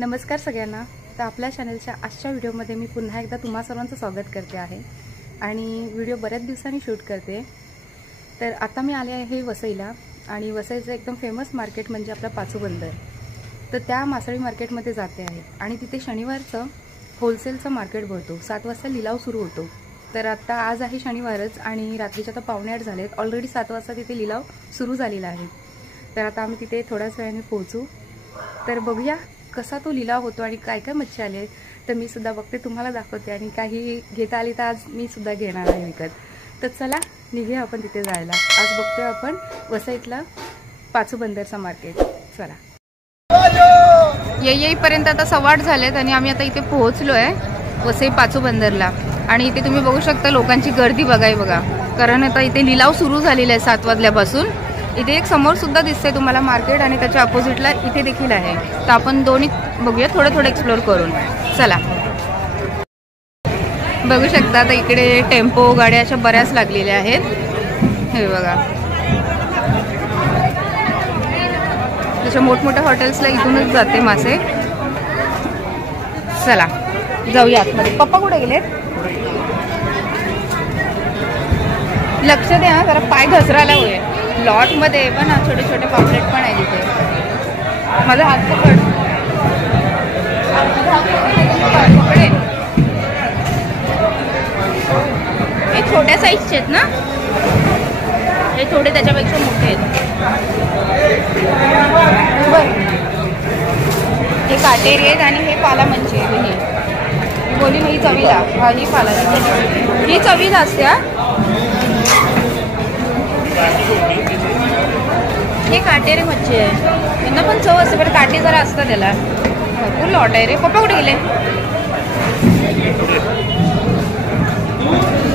नमस्कार सगळ्यांना। तर आपल्या चॅनलच्या आजच्या व्हिडिओमध्ये मी पुन्हा एकदा तुम्हा सर्वांचं स्वागत करते आहे आणि व्हिडिओ बऱ्याच दिवसांनी शूट करते। तर आता मी आले आहे वसईला आणि वसईचं एकदम फेमस मार्केट म्हणजे आपला पाचू बंदर। तर त्या मासळी मार्केटमध्ये जाते आहे आणि तिथे शनिवारचं होलसेलचं मार्केट भरतो। 7 वाजता लिलाव सुरू होतो। तर आता आज आहे शनिवारच आणि रात्रीच्या आता 7:45 झालेत। ऑलरेडी 7 वाजता तिथे लिलाव सुरू झालेला आहे। तर आता आम्ही तिथे थोड्याच वेळाने पोहोचू। तर बघूया कसा तो लिलाव होतो आणि काय काय मच्छी आले। तर मी सुद्धा बघते, तुम्हाला दाखवते आणि काही घेता आली तर आज मी सुद्धा घेणार आहे विकत। तर चला निघूया आपण तिथे जायला। आज बघतोय आपण वसईतला पाचू बंदरचा मार्केट। चला। येईपर्यंत आता 8:15 झालेत आणि आम्ही आता इथे पोहोचलो आहे वसई पाचू बंदरला। आणि इथे तुम्ही बघू शकता लोकांची गर्दी बघा, कारण आता इथे लिलाव सुरू झालेला आहे 7 वाजल्यापासून। इथे एक समोर सुद्धा दिसतंय तुम्हाला मार्केट आणि त्याच्या अपोजिटला इथे देखील आहे। तर आपण दोन्ही बघूया, थोडं एक्सप्लोर करून। चला। बघू शकता आता इकडे टेम्पो गाड्या अशा बऱ्याच लागलेल्या आहेत। हे बघा, तशा मोठमोठ्या हॉटेल्सला इथूनच जाते मासे। चला जाऊया आतमध्ये। पप्पा कुठे गेलेत? लक्ष द्या जरा, पाय घसरायला होईल। लॉट मध्ये पण छोटे छोटे पापलेट पण आहे तिथे। माझा हात पकड। हे छोट्या साईजचे आहेत ना? हे थोडे त्याच्यापेक्षा मोठे आहेत। हे काटेरी आहेत आणि हे पाला मच्छी आहे। ही बोली ही चवीला, ही पाला, ही चवीला असते। हे काटेरी मच्छी आहे, यांना पण चव असते, पण काटे जरा असतं त्याला। भरपूर लॉट आहे रे। पप्पा कुठे गेले?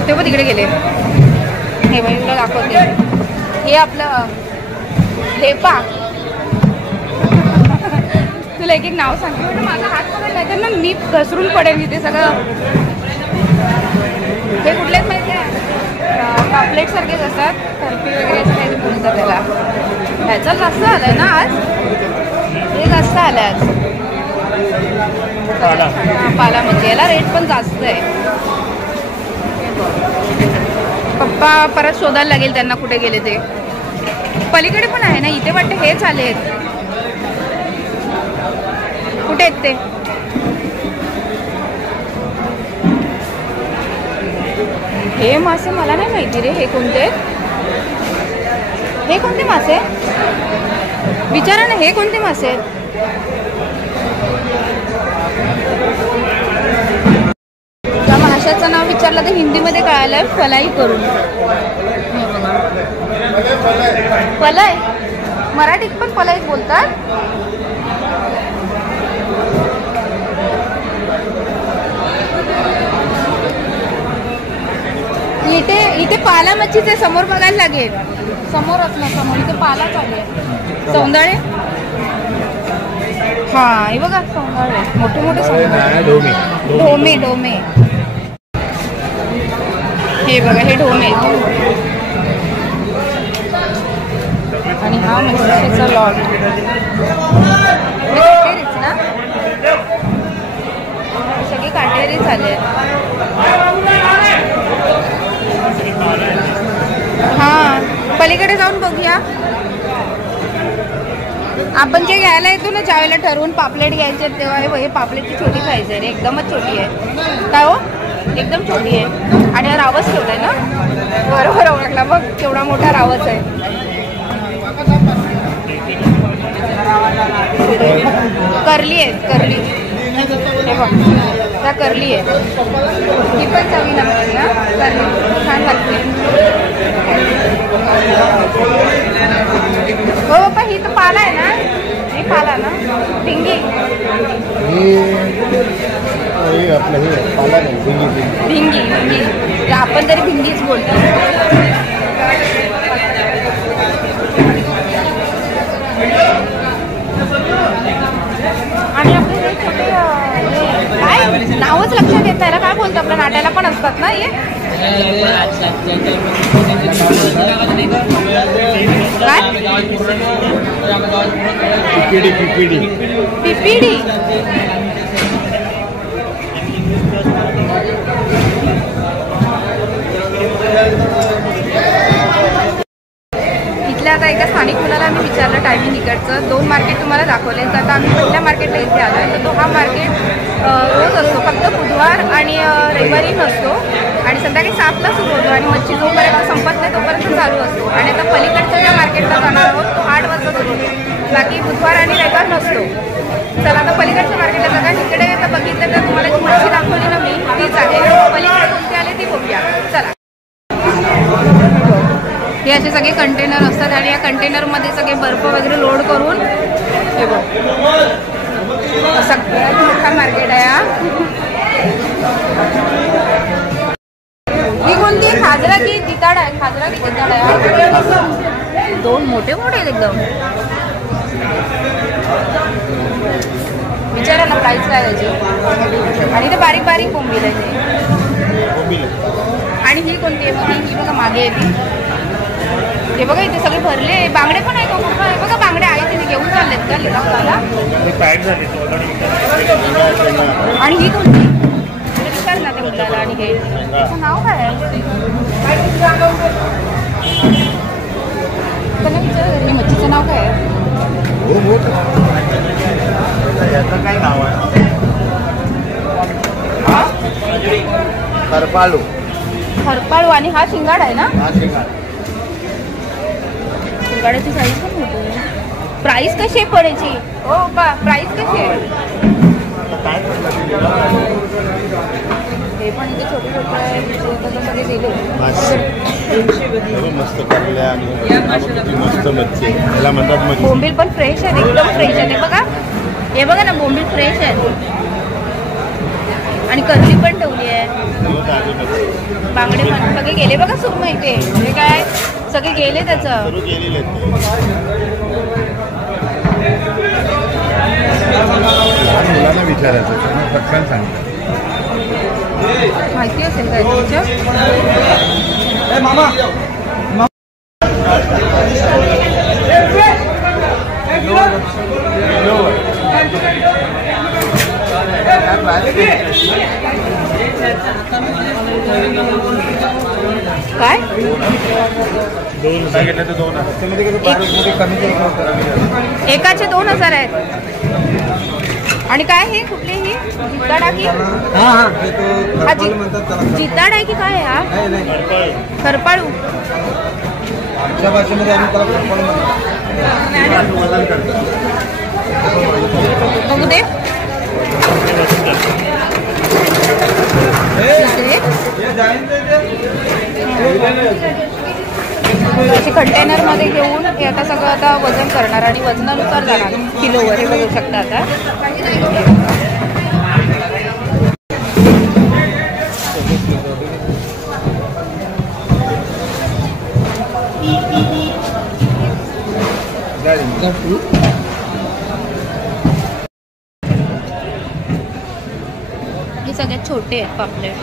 ते पण तिकडे गेले। हे बाई तुला दाखवते, हे आपलं लेपा। तुला एक नाव सांगते, म्हणजे माझा हात पकड नाही तर ना मी घसरून पडेल इथे सगळं। हे कुठलेच माहिती आहे, पापलेट सारखेच असतात, थर्पी वगैरे असं काही बोलतात त्याला। ह्याचा जास्त आलाय ना आज, हे जास्त आलाय आज पाला म्हणजे। याला रेट पण जास्त आहे। पप्पा परत शोधायला लागेल त्यांना कुठे गेले ते। पलीकडे पण आहे ना, इथे वाटतं हेच आलेत। कुठे आहेत ते? हे मासे मला नाही माहिती रे, हे कोणते? हे कोणते मासे? विचारा ना, हे कोणते मासे आहेत? त्या माशाचं नाव विचारलं तर हिंदीमध्ये कळालंय, फलाई करून। फलाई मराठीत पण फलाईच बोलतात। इथे पाला मच्छीचे समोर बघायला लागेल, समोरच ना, समोर इथे पाला चालू आहे। सौंदाळे, हा हे बघा सौंदाळे, मोठे मोठे ढोमे। हे बघा, हे ढोमे आणि हा मच्छीचा लॉट। काटेरीच ना, सगळे काटेरी झाले। हा पलीकडे जाऊन बघूया। आपण जे घ्यायला येतो ना, ज्यावेळेला ठरवून पापलेट घ्यायचे तेव्हा हे पापलेटची छोटी खायची रे, एकदमच छोटी आहे। काय हो, एकदम छोटी आहे। आणि हा रावस ठेवलाय ना, बरोबर ओळखला बघ, केवढा मोठा रावस आहे। करली आहे, करली, हे बघ त्या करली आहे। ही पण चवीला मिळेल ना, करली छान लागते। हो बाप्पा, ही तर पाला आहे ना, ही पाला ना, भिंगी। भिंगी आपण तरी भिंगीच बोलतो। आणि आपले छोटे काय नावच लक्षात येत त्याला काय बोलतो आपल्या नाट्याला पण असतात ना हे पिपिडी इथल्या आता एका स्थानिक मुलाला आम्ही विचारलं टायमिंग इकडचं 2 मार्केट तुम्हाला दाखवले तर आता आम्ही पहिल्या मार्केटला इथे आलो आहे तर तो हा मार्केट रोज असतो फक्त बुधवार आणि रविवारी नसतो आणि संध्याकाळी 7ला सुरू होतो आणि मच्छी जोपर्यंत संपत नाही तोपर्यंत चालू असतो आणि आता पलीकडच्या ज्या मार्केटला जाणार आहोत तो 8 वाजता सुरू होतो बाकी बुधवार आणि रविवार नसतो चला आता पलीकडच्या मार्केटला जागा इकडे आता बघितलं तर तुम्हाला जी मच्छी दाखवली ना मी तीच आहे पलीकडे कोणती आले ती बघूया चला हे असे सगळे कंटेनर असतात आणि या कंटेनरमध्ये सगळे बर्फ वगैरे लोड करून हे बघ सगळ्यात मोठा मार्केट आहे हा ही कोणती खाजरा की जिताड आहे खाजरा की जिताड आहे 2 मोठे मोठे आहेत एकदम विचारा ना प्राइस काय त्याची आणि ते बारीक बारीक कोंबील आहे ते आणि ही कोणती आहे ही बघा मागे आहे ती हे बघा इथे सगळे भरले बांगडे पण आहे का बघा बांगडे आहे तिथे घेऊन चाललेत का लिलावला आणि ही कोणती विचार ना ते मुलाला आणि हे त्याचं नाव काय आहे विचार मच्छीचं नाव काय आहे काय नाव आहे खरपाळू खरपाळू आणि हा शिंगाड आहे ना शिंगाड्याची साईज पण मोठी प्राइस कशी आहे पडायची हो बा प्राइस कशी आहे हे पण इथे छोटे छोटे आहे सगळे दिले मस्त करल्या आणि मस्त मच्छी याला म्हणतात बोंबील पण फ्रेश आहे एकदम फ्रेश आहे बघा हे बघा ना बोंबील फ्रेश आहे आणि करली पण ठेवली आहे बांगडे पण सगळे गेले बघा सुरमई इथे हे काय सगळे गेले त्याचं मुलांना विचारायचं पटकन सांगतात माहिती असेल काय तुमच्या काय एकाचे 2000 आहेत आणि काय हे कुठले ही जिताडा की जिताड आहे की काय आहे हा खरपाळू आमच्या भाषेमध्ये आम्ही बघू दे असे कंटेनरमध्ये घेऊन हे आता सगळं आता वजन करणार आणि वजनानुसार जाणार किलोवर हे बघू शकता आता हे सगळ्यात छोटे आहेत पापलेट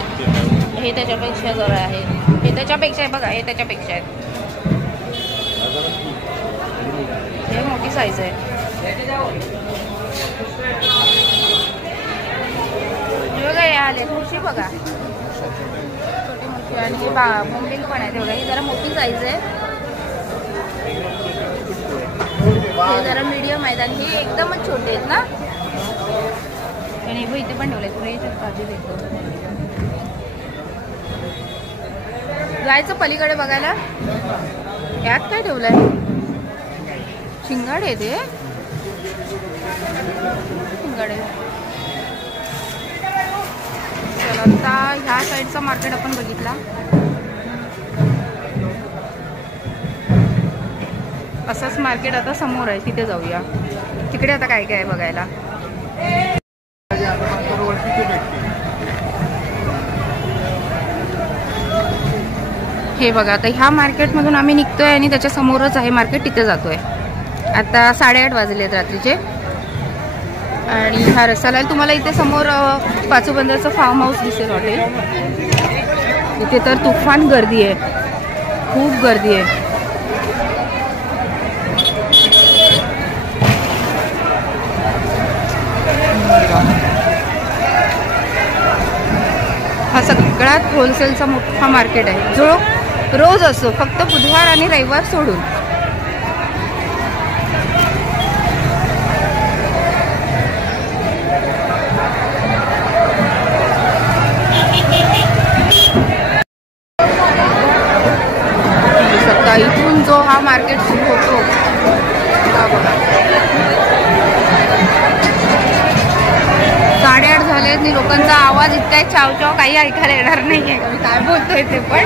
हे त्याच्यापेक्षा जवळ आहे हे त्याच्यापेक्षा आहे बघा हे त्याच्यापेक्षा आहे हे मोठी साईज आहे बघा हे आले खुर्शी बघा छोटी मोठी आणि बोंबील पण आहे तेवढा ही जरा मोठी साईज आहे हे जरा मीडियम आहेत आणि हे एकदमच छोटे आहेत ना आणि इथे पण ठेवले फ्रेश ताजी देतो जायचं पलीकडे बघायला यात काय ठेवलंय शिंगाडे ते शिंगाडे चला आता ह्या साईडचा मार्केट आपण बघितला असंच मार्केट आता समोर आहे तिथे जाऊया तिकडे आता काय काय आहे बघायला हे बघा आता ह्या मार्केटमधून आम्ही निघतोय आणि त्याच्या समोरच आहे मार्केट तिथे जातोय आता 8:30 वाजले आहेत रात्रीचे आणि हा रस्ता आहे. तुम्हाला इथे समोर पाचूबंदरचं फार्म हाऊस दिसेल हॉटेल. इथे तर तुफान गर्दी आहे, खूप गर्दी आहे. हा सगळ्यात होलसेलचा मोठा मार्केट आहे जो रोज असतो, फक्त बुधवार आणि रविवार सोडून. इथून जो हा मार्केट सुरू होतो, 8:30 झाले आणि लोकांचा आवाज इतका चाव चाव काही ऐकायला येणार नाहीये. मी काय बोलतोय ते पण.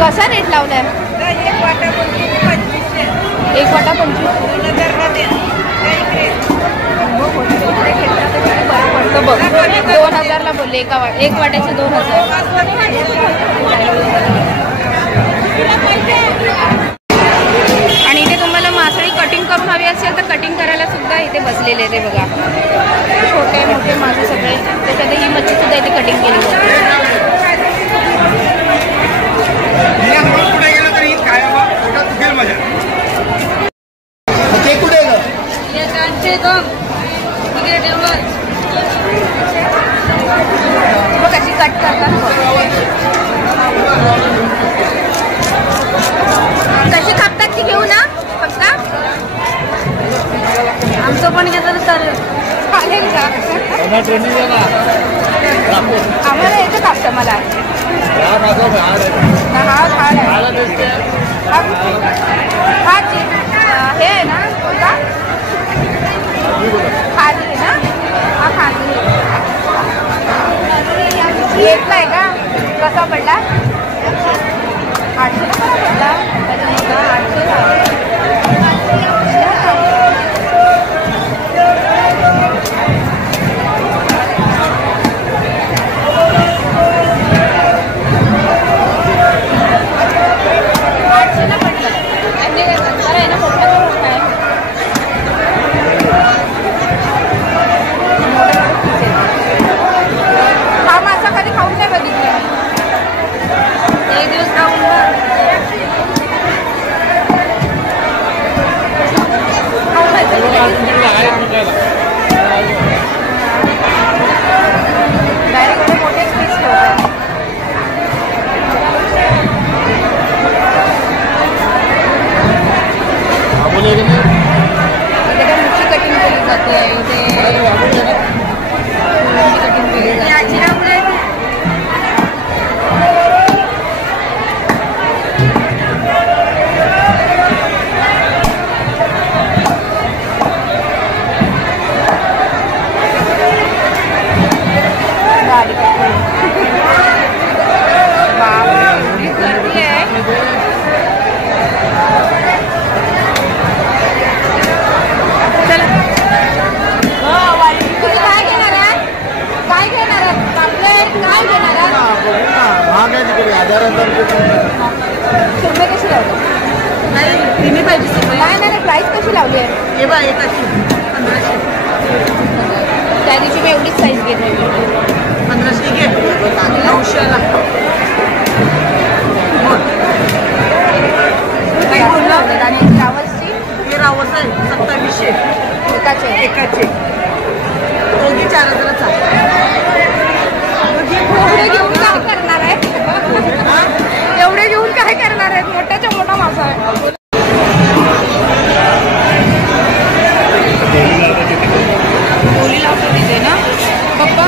कसा रेट लावलाय? 1 वाटा 2000ला बोलले. 1 वाट्याचे 2000. आणि इथे तुम्हाला मासळी कटिंग करून हवी असेल तर कटिंग करायला सुद्धा इथे बसलेले ते बघा. छोटे मोठे मासे सगळे, त्याच्यात ही मच्छी सुद्धा इथे कटिंग केली जाते. कशी कट करतात, कशी कापतात ती घेऊ ना फक्त. आमचं पण घेतलं तर चालेल का? आम्हाला येतं कापतं. मला हे आहे ना कोणता खाली आहे ना? हा खाली घेतलाय का? कसा पडला? 800 कसा पडला? 800. प्राइस कशी लावली आहे? त्या दिवशी मी एवढीच साईज घेतली. 1500 घे. 900ला काही बोललं होतं. आणि रावसची हे रावस आहे 2700 एकाचे. दोघी 4000चा. एवढे घेऊन काय करणार आहे? एवढे घेऊन काय करणार आहेत? मोठ्याच्या मोठा मासा आहे. बोली लावतो तिथे ना पप्पा.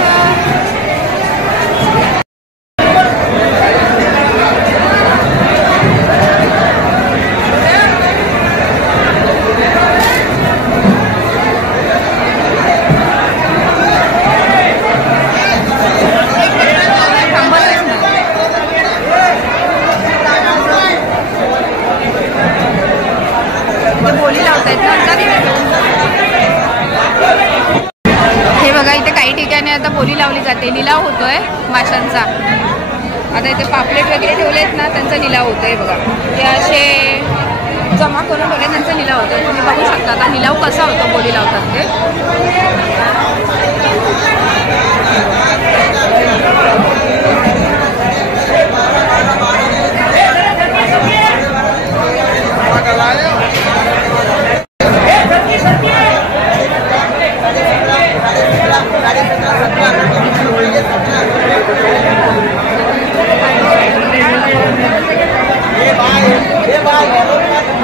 बोली लावतायत हे बघा. इथे काही ठिकाणी आता बोली लावली जाते. लिलाव होतोय माशांचा. आता इथे पापलेट वगैरे ठेवलेत ना, त्यांचा लिलाव होतोय बघा. हे असे जमा करून ठेवले, त्यांचा लिलाव होतो. तुम्ही बघू शकता आता लिलाव कसा होतो, बोली लावतात ते.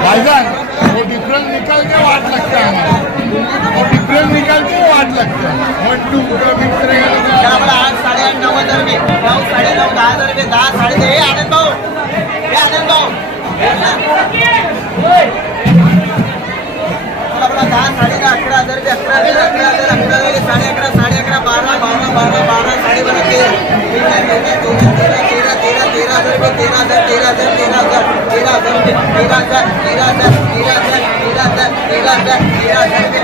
भाईजान वो डिफरेंस निकल के वाट लगता है हमारा, वो डिफरेंस निकल के वाट लगता है. 1 2 मिक्स रहेगा. 8 8.5 9,000 रुपये, 9 9.5 10,000 रुपये, 10 10.5 हे आनंद भाऊ, हे आनंद भाऊ. आपला 10 11,500 रुपये, 11,000 11,000 11,000 11,500 11,500 12 12 12 12 12.5 13,000 रुपये, 13,000 13,000 13,000 13,000 रुपये, 13,000 13,000 13,000 13,000 13,000 13,000 रुपये,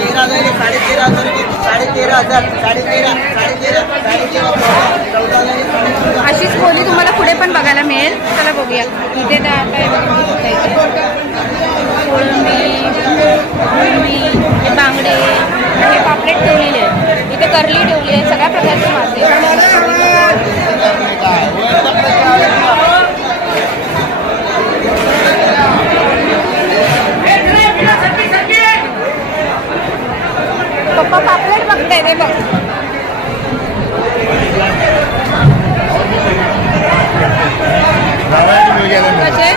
13,000 13,500 रुपये, 13,500 13,500 14,000 अशीच बोली तुम्हाला पुढे पण बघायला मिळेल. चला बघूया. इथे हे बांगडे, हे पापलेट ठेवलेले आहेत, इथे करली ठेवली आहे, सगळ्या प्रकारचे मासे. पप्पा पापलेट बघताय ते बघ. कसे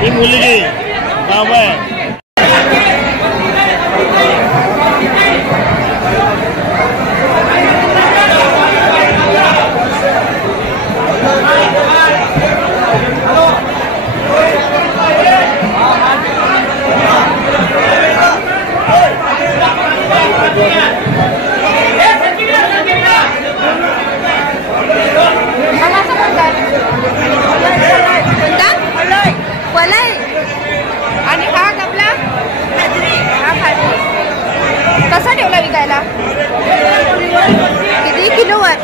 ही मुलगी नाव आहे. आणि हा आपला कसा ठेवला विकायला? किती किलोवर?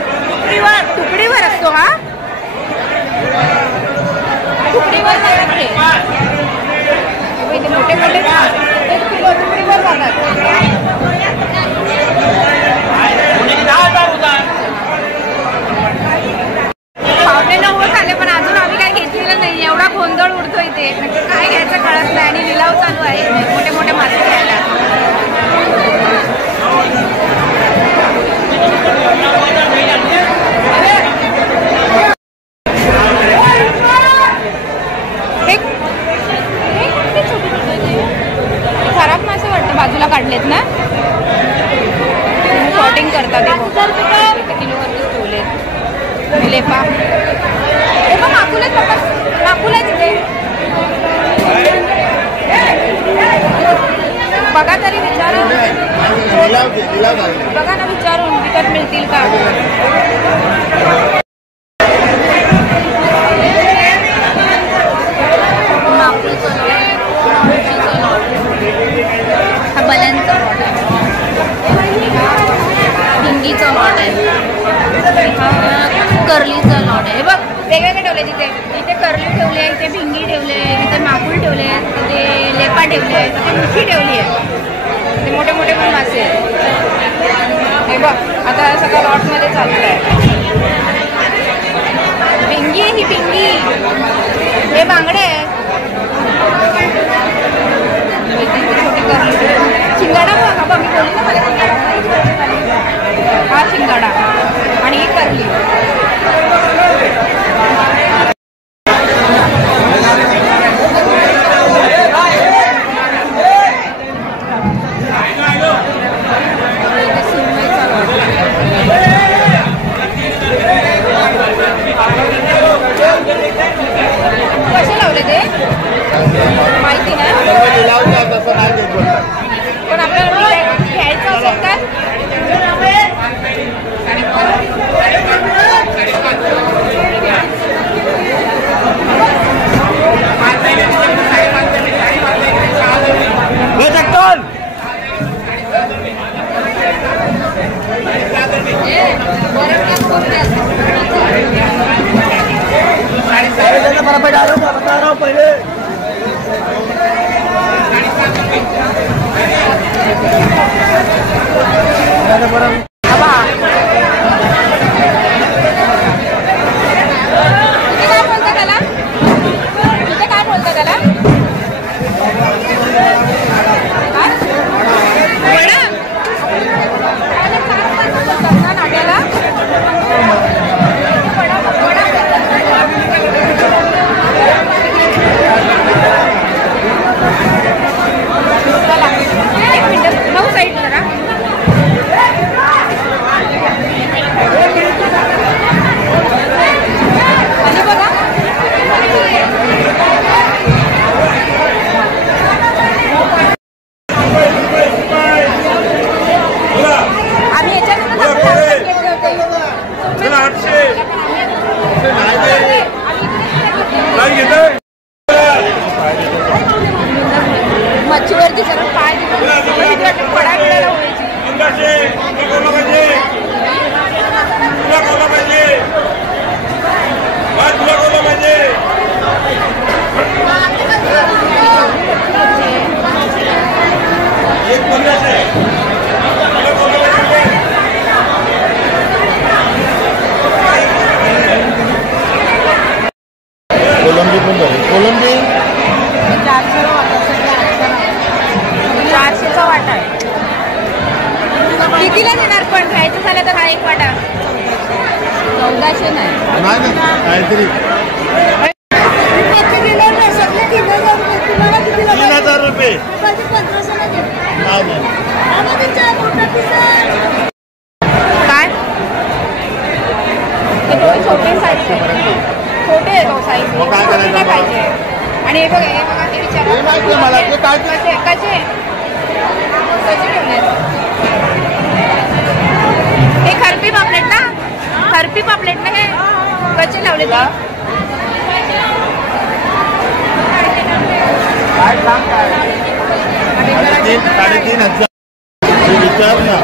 तुकडीवर असतो हा. तुकडीवर इथे मोठे मोठे किलो तुकडीवर जातात. पावणे 9 होत आले पण अजून आम्ही काय घेतलेलं नाही. एवढा गोंधळ उडतो इथे, काय घ्यायचं कळत नाही. आणि लिलाव चालू आहे मोठे मोठे मासे घ्यायला. खराब मासे वाटतं बाजूला काढलेत ना, शॉर्टिंग करतात. किलोवरतीच ठेवलेत. लेपा हे बघ, माकुले माकुले तिथे बघा तरी विचारून बघा ना, विचारून विकत मिळतील का. हा बल्यांचा लॉट आहे, भिंगीचा लॉट आहे, हा करलीचा लॉट आहे. हे बघ वेगवेगळे ठेवले तिथे. इथे करली ठेवली आहे, इथे भिंगी ठेवले आहे, इथे माकुल ठेवले आहेत, तिथे लेपा ठेवले आहेत, तिथे मुठी ठेवली आहे. ते मोठे मोठे पण मासे आहेत. हे बघ आता सगळं लॉटमध्ये चाललं आहे. भिंगी आहे ही भिंगी, हे बांगडे आहेत. छोटी करली शिंगाडा बघा, मी बोलली ना मला शिंगाडा. हा शिंगाडा आणि ही करली. कसे लावले ते माहिती नाही, पण आपल्याला घ्यायचं असेल तर मच्छीवरती जरा पाय पडायला कोलंबी पण बरं कोलंबी 400चा वाटा आहे. कितीला देणार पण खायचं झालं तर हा एक वाटा 1400 नाही काहीतरी 3000 रुपये काय छोटे साईज छोटे आहे तो साईज पाहिजे. आणि हे बघा हे विचार कसे ठेवले हे खरपी पापलेट ना हे कसे लावले तर 3,500 विचार ना.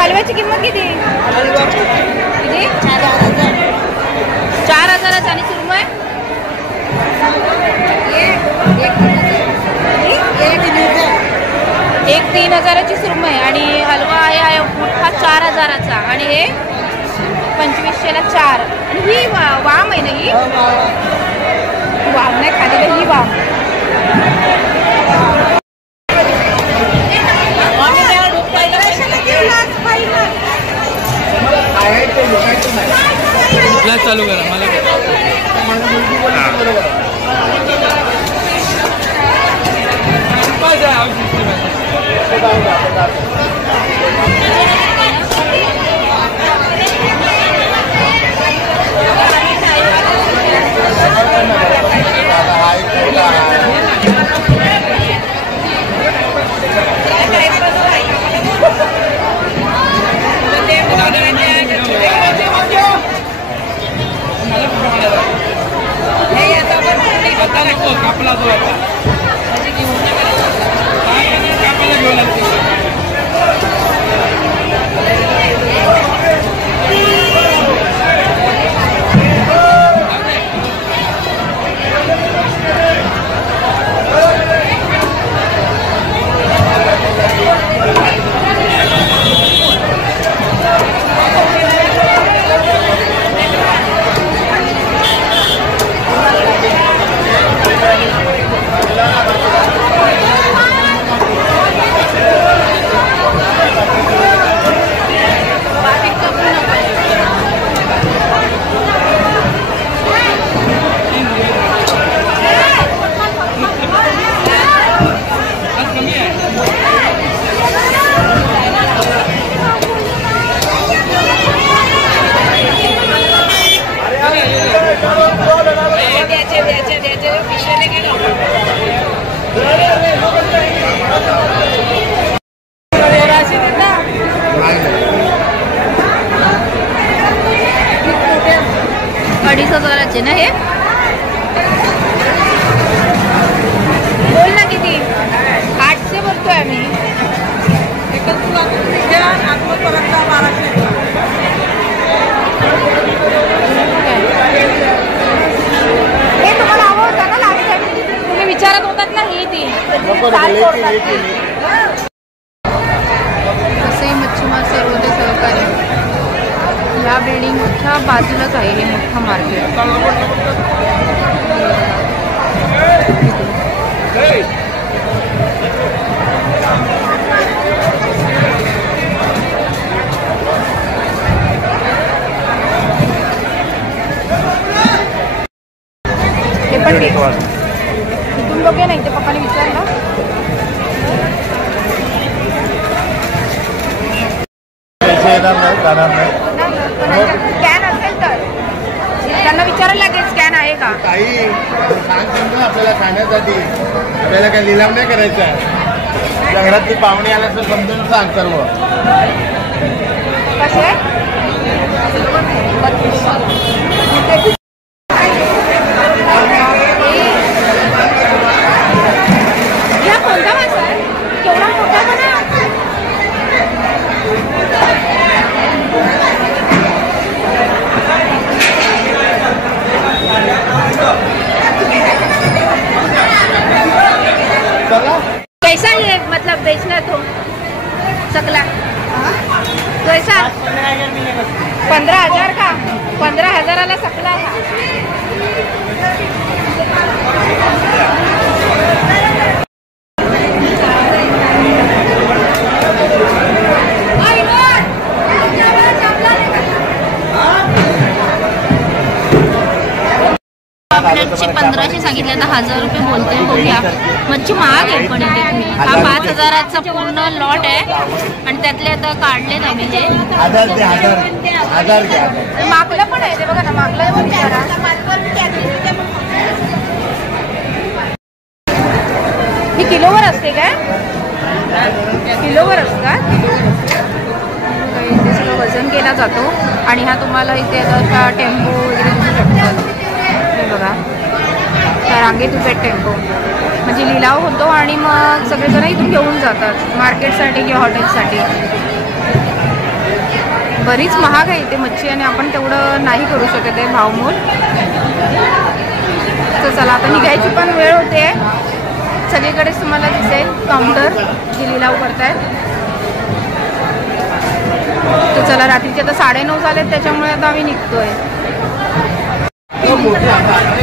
हलव्याची किंमत किती 4,000 आणि सुरमई एक 3,000ची सुरमई आणि हलवा आहे मोठा 4,000चा आणि हे 2500ला 4. आणि ही वाम आहे ना ही वाम नाही खाली ही वाम चालू करा मला कापला तो आता कापायला घेऊन $2,500 ना हे बोल ना किती? 800 बोलतोय आम्ही. हे तुम्हाला हवं होतं ना लास्ट टाइम? तुम्ही विचारत होतात ना ही ती वसई मच्छीमार सर्वोदय सहकारी या बिल्डिंगच्या बाजूलाच आहे हे मोठं मार्केट. हे पण इथून बघूया ना, इथे पप्पाने विचारलं. स्कॅन असेल तर त्यांना विचारायला लागेल स्कॅन आहे का. काही सांग ना आपल्याला खाण्यासाठी, आपल्याला काय लिलाव नाही करायचा आहे. जंगलातली पाहुणे आल्या तर समजून सांग सर्व. कसे या कोणता मासा आहे? केवढा मोठा पण आहे. कैसा है मतलब बेचना तो सकला कैसा? 15,000 का? 15,000 सकला. पापलेटचे 1500 सांगितले, आता 1000 रुपये बोलते. बघूया, मच्छी महाग आहे पण इथे. हा 5000चा पूर्ण लॉट आहे आणि त्यातले आता काढलेत आम्ही हे. मागलं पण आहे ते बघा ना, मागलं आहे. ही किलोवर असते काय? किलोवर असतात. इथे सगळं वजन केला जातो आणि हा तुम्हाला इथे आता टेम्पो वगैरे दिसू शकतात. हे बघा, त्या रांगेत उभे टेम्पो म्हणजे लिलाव होतो आणि मग सगळेजण इथून घेऊन जातात मार्केटसाठी किंवा हॉटेलसाठी. बरीच महाग आहे इथे मच्छी आणि आपण तेवढं नाही करू शकत आहे भावमोल. तर चला आता निघायची पण वेळ होते. सगळीकडेच तुम्हाला दिसेल काउंटर जे लिलाव करतायत. तर चला, रात्रीचे आता 9:30 झालेत, त्याच्यामुळे आता आम्ही निघतोय.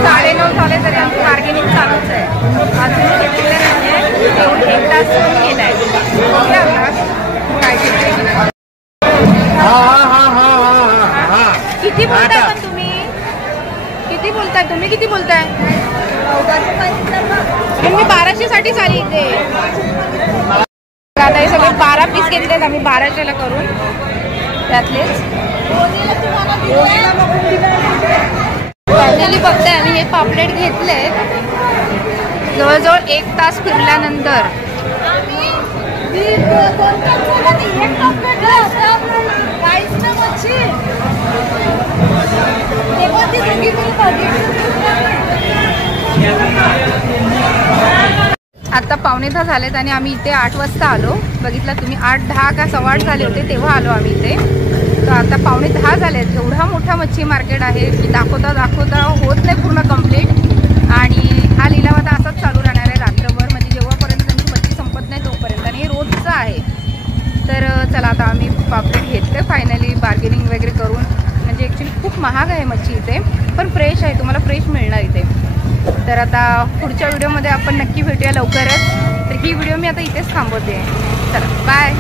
9:30 झाले तरी आमची बार्गेनिंग चालूच आहे. अजून घेतलेलं नाही आहे, एवढं 1 तास केला आहे. काय किती बोलताय पण तुम्ही? किती बोलताय तुम्ही? किती बोलताय? मी 1200 साठी आली इथे. आता हे सगळे 12 पीस घेतलेत आम्ही 1200ला करून. त्यातलेच फायनली बघताय आम्ही हे पापलेट घेतले. जवळजवळ 1 तास फिरल्यानंतर आता 9:45 झालेत आणि आम्ही इथे 8 वाजता आलो. बघितलं तुम्ही, 8:10 का 8:15 झाले होते तेव्हा आलो आम्ही इथे. तर आता 9:45 झालेत. एवढा मोठा मच्छी मार्केट आहे की दाखवता होत नाही पूर्ण कंप्लीट. आणि हा लिलाव आता असाच चालू राहणार आहे रात्रभर, म्हणजे जेव्हापर्यंत त्यांची मच्छी संपत नाही तोपर्यंत. आणि हे रोजचं आहे. तर चला, आता आम्ही पापलेट घेतले फायनली बार्गेनिंग वगैरे करून. म्हणजे ॲक्च्युली खूप महाग आहे मच्छी इथे, पण फ्रेश आहे, तुम्हाला फ्रेश मिळणार इथे. तर आता पुढच्या व्हिडिओमध्ये आपण नक्की भेटूया लवकरच. तर ही व्हिडिओ मी आता इथेच थांबवते. चला, बाय.